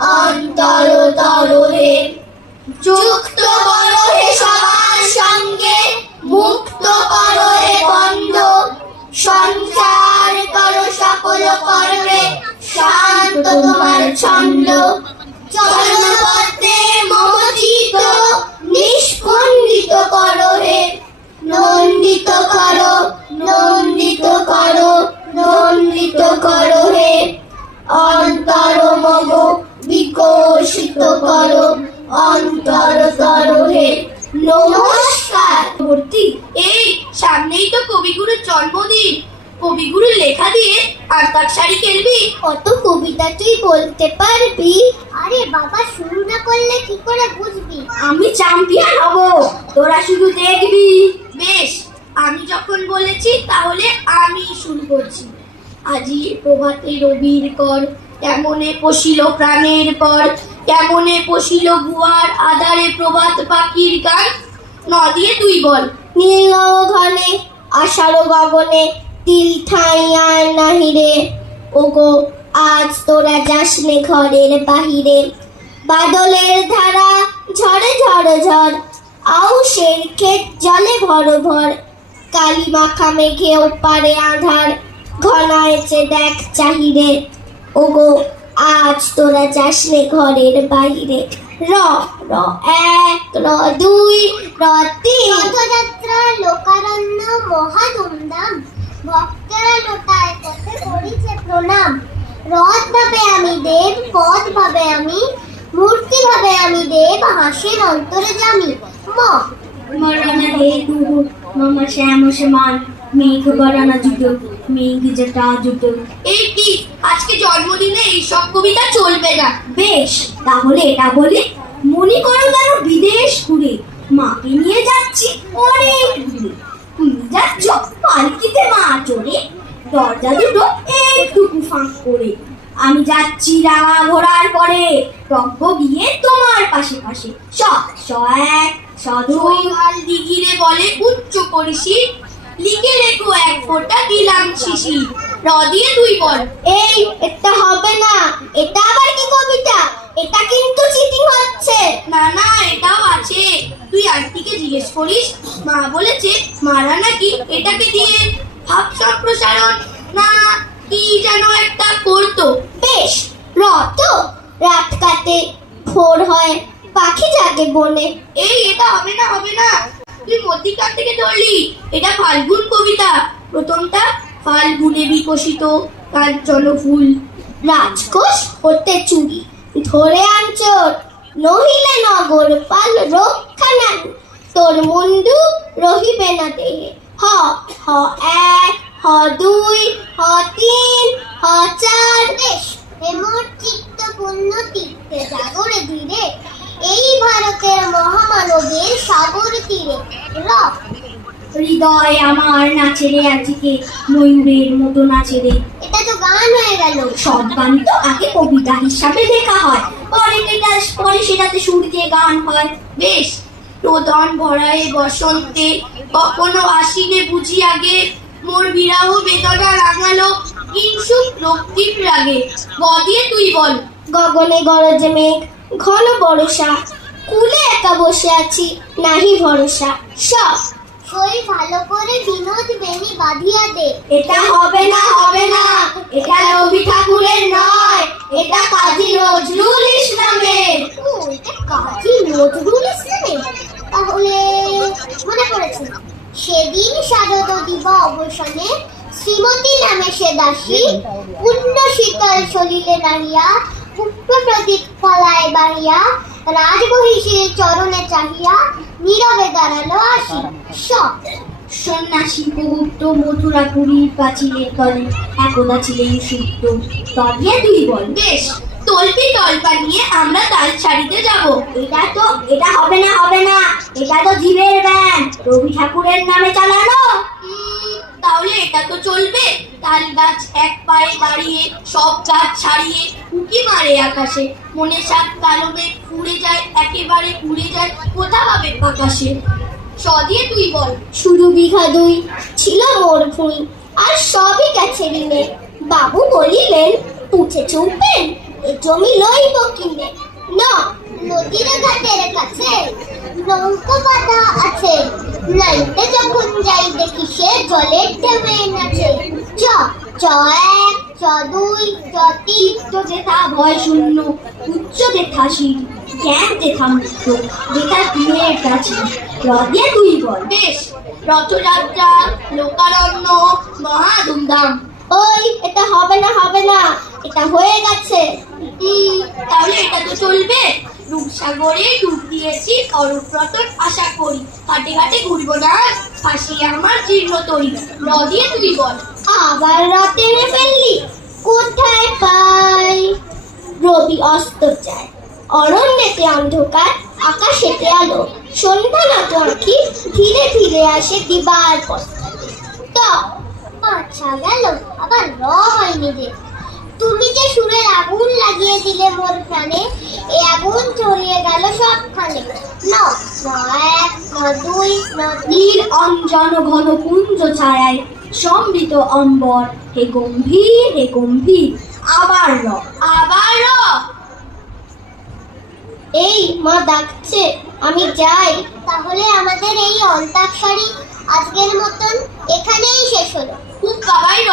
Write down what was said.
অন্তর তরহে যুক্ত করো হে সবার সঙ্গে মুক্ত করো হে বন্ধ। সংসার করো সকল কর্মে, শান্ত তোমার ছন্দ। চরণপথে মমচিত, নিষ্পন্দিত করো হে। নন্দিত করো নন্দিত করো নন্দিত করো হে। নমস্কার। ভর্তি এই সামনেই তো কবিগুরুর জন্মদিন। কবিগুরুর লেখা দিয়ে আর শাড়ি খেলবি কত কবিতা তুই বলতে পারবি? আরে বাবা শুরু না করলে কি করে বুঝবি? আমি চ্যাম্পিয়ন হব তোরা শুধু দেখবি। বেশ আমি যখন বলেছি তাহলে আমি শুরু করছি। আজি প্রভাতে রবির কর কেমনে পশিল প্রাণের পর। কেমনে পশিল গুয়ার আধারে প্রভাত পাখির গান? ন দিয়ে তুই বল। নীল ঘনে আষাঢ় গগনে, তিল ঠাই আর নাহিরে ওগো, আজ তোরা যাসনে ঘরের বাহিরে। বাদলের ধারা ঝড়ে ঝড় ঝড়, আউশের ক্ষেত জলে ভর ভর। কালি মাখা মেঘে ওপারে আধার ঘনায়েছে দেখ চাহিরে। ওগো আজ তোরা যাসনে ঘরের বাইরে। র র এক র দুই র তিন। রথযাত্রা লোকারণ্য মহা ধুমধাম ভক্তরা লোটায় পথে করিছে প্রণাম। রথ ভাবে আমি দেব পথ ভাবে আমি মূর্তি ভাবে আমি দেব হাসের অন্তরে জামি ম। মরণ হে গুরু মম শ্যাম সমান মেঘ বরণ জুটো মেঘ জটা জুটো এই কি? আজকে জন্মদিনে সব কবিতা চলবে না। বেশ, তাহলে এটা বলি। মনে করো যেন বিদেশ ঘুরে মাকে নিয়ে যাচ্ছি অনেক দূরে। তুমি যাচ্ছ পালকিতে মা চড়ে, দরজা দুটো একটুকু ফাঁক করে। আমি যাচ্ছি রাঙা ঘোড়ার পরে টপ্প গিয়ে তোমার পাশে পাশে। স এক স দুই হাল দিঘিরে বলে, উচ্চ করিসি। লিখে রেখো এক ফোঁটা দিলাম শিশি র দিয়ে দুই বল। এই এটা হবে না। এটা আবার কি কবিতা? এটা কিন্তু চিটিং হচ্ছে। না না এটাও আছে। তুই আন্টিকে জিজ্ঞেস করিস মা বলেছে মারা নাকি? এটাকে দিয়ে ভাব সম্প্রসারণ। না কি যেন একটা করতো। বেশ রত রাত কাটে ভোর হয় পাখি জাগে বনে। এই এটা হবে না হবে না। তুই মধ্যিকার থেকে ধরলি। এটা ফাল্গুন কবিতা। প্রথমটা ফাল্গুনে বিকশিত কাঞ্চন ফুল রাজকোষ হতে চুরি। ধরে আনচোর নহিলে নগর পাল রক্ষা নাই। তোর মুন্ডু রহিবে না দেহে। হ হ, এক, হ, দুই, হ, তিন, হ, চার। বেশ হেমর চিত্ত পূর্ণ তীর্থে জাগরে ধীরে এই ভারতের মহামানবের সাগর তীরে। র হৃদয় আমার নাচে রে আজকে ময়ূরের মতো নাচে রে। এটা তো গান হয়ে গেল। সব গান তো আগে কবিতা হিসাবে লেখা হয়। পরে এটা পরে সেটাতে সুর দিয়ে গান হয়। বেশ রোদন ভরায় বসন্তে কখনো আসিনে বুঝি আগে। মোর বিরাহ বেদনা রাঙালো রক্তিম রাগে। গ দিয়ে তুই বল। গগনে গরজে মেঘ ঘন বর্ষা। কুলে একা বসে আছি নাহি ভরসা। সব সই ভালো করে বিনোদ বেনি বাঁধিয়া দে। এটা হবে না হবে না। এটা রবি ঠাকুরের নয়। এটা কাজী নজরুল ইসলামের। এটা কাজী নজরুল ইসলামের? তাহলে মনে পড়েছে সেদিন শারদ দিবা অবসানে শ্রীমতী নামে সে দাসী পুণ্য শীতল সলিলে নাহিয়া পুষ্প প্রদীপ ফলায় বাহিয়া রাজবহিষীর চরণে চাহিয়া নীরবে দাঁড়াল আসি। সব। সন্ন্যাসী গুপ্ত মথুরাপুরীর প্রাচীরের তলে একদা ছিলেন সুপ্ত তবে দুই বল, বেশ। তল্পি তল্পা নিয়ে আমরা তাল ছাড়িতে যাব। এটা তো, এটা হবে না হবে না। এটা তো জীবের ব্যান রবি ঠাকুরের নামে চালানো। তাহলে এটা তো চলবে। তাল গাছ এক পায়ে দাঁড়িয়ে, সব গাছ ছাড়িয়ে উকি মারে আকাশে। মনে সাত কালো মেঘ উড়ে যায়, একেবারে উড়ে যায় কোথা পাবে আকাশে? স দিয়ে তুই বল। শুধু বিঘা দুই ছিল মোর ভুঁই আর সবই গেছে ঋণে বাবু বলিলেন পুছে চুপবেন এ জমি লইব কিনে। না, নদীর ঘাটের কাছে নৌকো বাঁধা আছে। লাইতে যখন যাই দেখি সে জলের ঢেউয়ে চ চ এক চ ভয় শূন্য, উচ্চ যেথা জ্ঞান যেথা মুক্ত, যেথা গৃহের কাছে দুই বল। বেশ, রথযাত্রা, লোকারণ্য, মহা ধুমধাম। ওই, এটা হবে না হবে না, এটা হয়ে গেছে। তাহলে এটা তো চলবে। রূপসাগরে ডুব দিয়েছি অরূপরতন আশা করি। ঘাটে ঘাটে ঘুরবো না, ফাঁসি আমার জীর্ণ তরি। রদিয়ে তুই বল। আবার রাতে এনে ফেললি? কোথায় পাই? রবি অস্ত যায়। অরণ্যেতে অন্ধকার, আকাশেতে আলো। সন্ধ্যা না আঁখি ধীরে ধীরে আসে দিবার পশ্চাতে তো আচ্ছা গেল, আবার র হয়নি যে তুমি যে সুরের আগুন লাগিয়ে দিলে মোর প্রাণে এই আগুন ছড়িয়ে গেল সবখানে। ন ন এক ন দুই ন তিন। নীল অঞ্জন ঘন পুঞ্জ ছায়ায় সমৃত অম্বর হে গম্ভীর হে গম্ভীর আবার র আবার র। এই মা ডাকছে আমি যাই। তাহলে আমাদের এই অন্তাক্ষরী আজকের মতন এখানেই শেষ হলো। খুব বাবাই র।